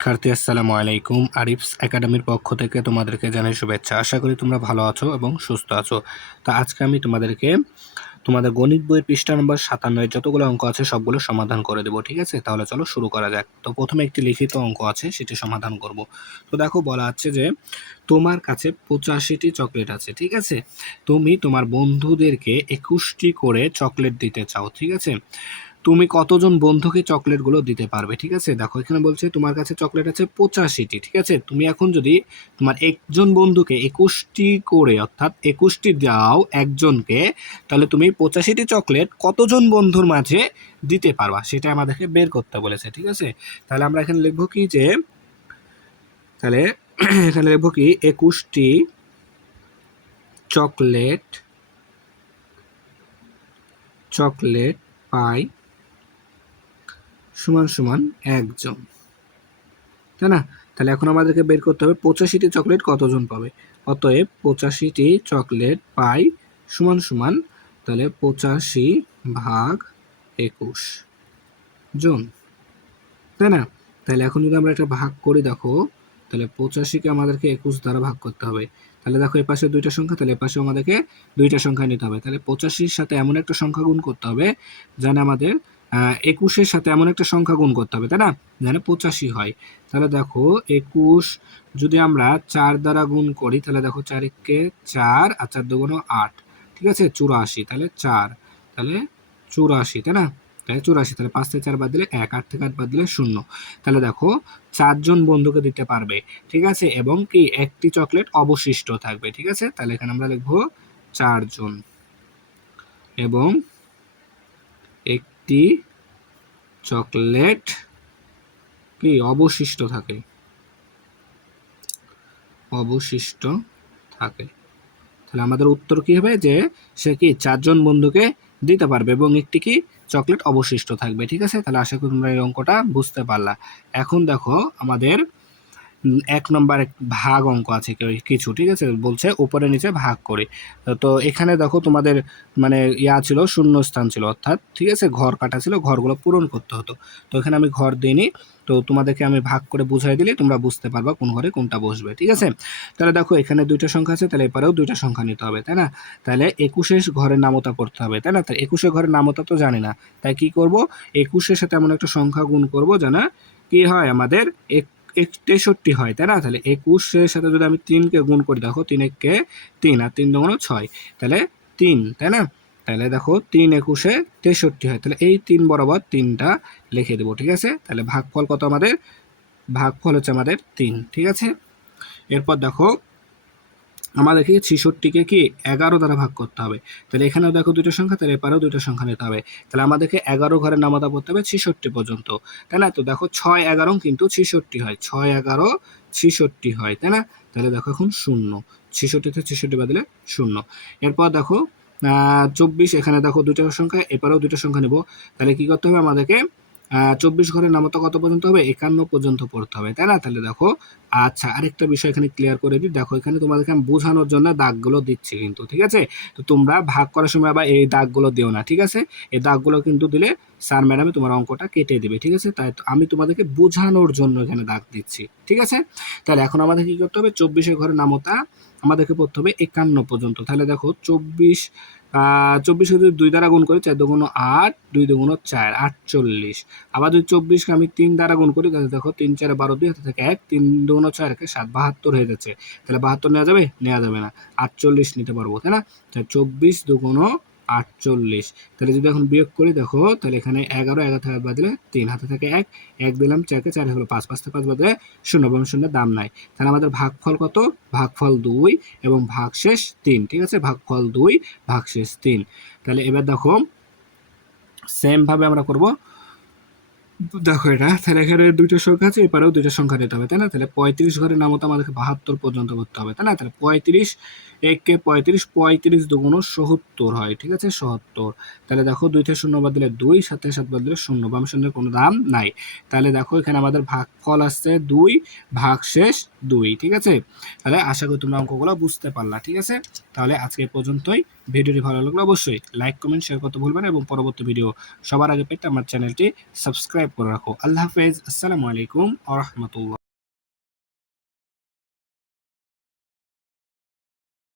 শিক্ষার্থী আসসালামু আলাইকুম। আরিফস একাডেমির পক্ষ থেকে তোমাদেরকে জানাই শুভেচ্ছা। আশা করি তোমরা ভালো আছো এবং সুস্থ আছো। তো আজকে আমি তোমাদেরকে তোমাদের গণিত বইয়ের পৃষ্ঠা নম্বর 57 এর যতগুলো অঙ্ক আছে সবগুলো সমাধান করে দেবো, ঠিক আছে? তাহলে চলো শুরু করা যাক। তো প্রথমে একটি লিখিত অঙ্ক আছে, সেটি সমাধান করব। তো দেখো বলা আছে যে তোমার কাছে 85টি চকলেট আছে, ঠিক আছে? তুমি তোমার বন্ধুদেরকে 21টি করে চকলেট দিতে চাও, ঠিক আছে? তুমি কতজন বন্ধুকে চকলেটগুলো দিতে পারবে, ঠিক আছে? দেখো এখানে বলছে তোমার কাছে চকলেট আছে 85টি, ঠিক আছে? তুমি এখন যদি তোমার একজন বন্ধুকে 21টি করে অর্থাৎ 21টি দাও একজনকে, তাহলে তুমি 85টি চকলেট কতজন বন্ধুর মাঝে দিতে পারবা সেটা আমাদেরকে বের করতে বলেছে, ঠিক আছে? তাহলে আমরা এখানে লিখবো কি যে তাহলে এখানে লিখবো কি 21টি চকলেট চকলেট পাই সমান সমান একজন, তাই না? তাহলে এখন আমাদেরকে বের করতে হবে 85টি চকলেট কতজন পাবে। অতএব 85টি চকলেট পাই সমান সমান তাহলে 85/21 জন, তাই না? তাহলে এখন যদি আমরা একটা ভাগ করি, দেখো তাহলে 85কে আমাদেরকে 21 দ্বারা ভাগ করতে হবে। তাহলে দেখো এ পাশে দুইটা সংখ্যা, তাহলে এ পাশে আমাদেরকে দুইটা সংখ্যা নিতে হবে। তাহলে 85-র সাথে এমন একটা সংখ্যা গুণ করতে হবে যেন আমাদের 21-এর সাথে এমন একটা সংখ্যা গুণ করতে হবে, তাই না? যেন 85 হয়। তাহলে দেখো 21 যদি আমরা 4 দ্বারা গুণ করি, তাহলে দেখো 4 × 4 আর 4 × 2 = 8, ঠিক আছে? 84, তাহলে 4, তাহলে 84, তাই না? তাহলে 84, তাহলে 5 থেকে 4 বাদ দিলে 1, 8 থেকে 8 বাদ দিলে 0। তাহলে দেখো 4 জন বন্ধুকে দিতে পারবে, ঠিক আছে? এবং কি একটি চকলেট অবশিষ্ট থাকবে, ঠিক আছে? তাহলে এখানে আমরা লিখবো 4 জন এবং একটি চকলেট কি অবশিষ্ট থাকে, অবশিষ্ট থাকে। তাহলে আমাদের উত্তর কি হবে যে সে কি 4 জন বন্ধুকে দিতে পারবে এবং একটি কি চকলেট অবশিষ্ট থাকবে, ঠিক আছে? তাহলে আশা করি তোমরা এই অঙ্কটা বুঝতে পারলা। এখন দেখো আমাদের 1 নম্বর ভাগ অঙ্ক আছে কিছু, ঠিক আছে? বলছে উপরে নিচে ভাগ করে। তো এখানে দেখো তোমাদের মানে ছিল, শূন্য স্থান ছিল, অর্থাৎ ঠিক আছে ঘর কাটা ছিল, ঘরগুলো পূরণ করতে হতো। তো এখানে আমি ঘর দিইনি, তো তোমাদেরকে আমি ভাগ করে বুঝাই দিলে তোমরা বুঝতে পারবা কোন ঘরে কোনটা বসবে, ঠিক আছে? তাহলে দেখো এখানে দুইটা সংখ্যা আছে, তাহলে এপারেও দুইটা সংখ্যা নিতে হবে, তাই না? তাহলে 21 ঘরের নামতা করতে হবে, তাই না? তাই 21 ঘরের নামতা তো জানি না, তাই কি করব 21-এর সাথে এমন একটা সংখ্যা গুণ করব যেন কি হয় আমাদের 63 হয়, তাই না? তাহলে 21-এর সাথে যদি আমি 3কে গুণ করি, দেখো 3 × 1 = 3 আর 3 × 2 = 6, তাহলে 3, তাই না? তাহলে দেখো 3 21-এ 63 হয়, তাহলে এই 3 বরাবর 3টা লিখে দেবো, ঠিক আছে? তাহলে ভাগফল কত আমাদের? ভাগফল হচ্ছে আমাদের 3, ঠিক আছে? এরপর দেখো আমাদেরকে 66-কে কি 11 দ্বারা ভাগ করতে হবে। তাহলে এখানেও দেখো দুটো সংখ্যা, তাহলে এপারেও দুটো সংখ্যা নিতে হবে। তাহলে আমাদেরকে 11 ঘরের নামতা পড়তে হবে 66 পর্যন্ত, তাই না? তো দেখো 6 11 কিন্তু 66 হয়, 6 11 66 হয়, তাই না? তাহলে দেখো এখন 0, 66 থেকে 66 বাদ দিলে 0। এরপর দেখো 24, এখানে দেখো দুটো সংখ্যা, এপারেও দুটো সংখ্যা নেব। তাহলে কি করতে হবে আমাদেরকে 24 ঘরের নামতা কত পর্যন্ত হবে? 51 পর্যন্ত পড়তে হবে, তাই না? তাহলে দেখো আচ্ছা আরেকটা বিষয় এখানে ক্লিয়ার করে দিই, দেখো এখানে তোমাদেরকে আমি বোঝানোর জন্য দাগগুলো দিচ্ছি কিন্তু, ঠিক আছে? তো তোমরা ভাগ করার সময় আবার এই দাগগুলো দিও না, ঠিক আছে? এই দাগগুলো কিন্তু দিলে স্যার ম্যাডামে তোমার অঙ্কটা কেটে দেবে, ঠিক আছে? তাই আমি তোমাদেরকে বোঝানোর জন্য এখানে দাগ দিচ্ছি, ঠিক আছে? তাহলে এখন আমাদের কি করতে হবে? 24 ঘরের নামতা আমাদেরকে পড়তে হবে 51 পর্যন্ত। তাহলে দেখো 24 যদি 2 দ্বারা গুণ করি, 4 2 8, 2 2 4, 48। আবার যদি 24-কে আমি 3 দ্বারা গুণ করি, তাহলে দেখো 3 4 12, 2 হাতে থেকে 1, 3 2 6 7, 72 হয়ে যাচ্ছে। তাহলে 72 নেওয়া যাবে? নেওয়া যাবে না, 48 নিতে পারবো, তাই না? তাহলে 24 2 48। তাহলে যদি এখন বিয়োগ করি, দেখো তাহলে এখানে 11 থেকে বাদ দিলে 3, হাতে থেকে 1, 1 দিলাম 4-কে, 4 হলো 5, 5 থেকে 5 বাদ দিলে 0, এবং 0 দাম নাই। তাহলে আমাদের ভাগফল কত? ভাগফল 2 এবং ভাগশেষ 3, ঠিক আছে? ভাগফল 2, ভাগশেষ 3। তাহলে এবার দেখো সেম ভাবে আমরা করব। দেখো এটা, তাহলে এখানে দুইটা সংখ্যা আছে, এপারেও দুইটা সংখ্যা নিতে হবে, তাই না? তাহলে 35 ঘরের নামতা আমাদেরকে 72 পর্যন্ত করতে হবে, তাই না? তাহলে 35, 1-কে 35, 35 2 70 হয়, ঠিক আছে? 70। তাহলে দেখো 2 থেকে 0 বাদ দিলে 2, 7 থেকে 7 বাদ দিলে 0, বাম শূন্যের কোনো দাম নাই। তাহলে দেখো এখানে আমাদের ভাগফল আসছে 2, ভাগশেষ 2, ঠিক আছে? তাহলে আশা করি তোমরা অঙ্কগুলো বুঝতে পারলা, ঠিক আছে? তাহলে আজকে পর্যন্তই, ভিডিওটি ভালো লাগলে অবশ্যই লাইক কমেন্ট শেয়ার করতে ভুলবেন এবং পরবর্তী ভিডিও সবার আগে পেতে আমার চ্যানেলটি সাবস্ক্রাইব করে রাখো। আল্লাহ হাফেজ, আসসালামু আলাইকুম ওয়া রাহমাতুল্লাহ।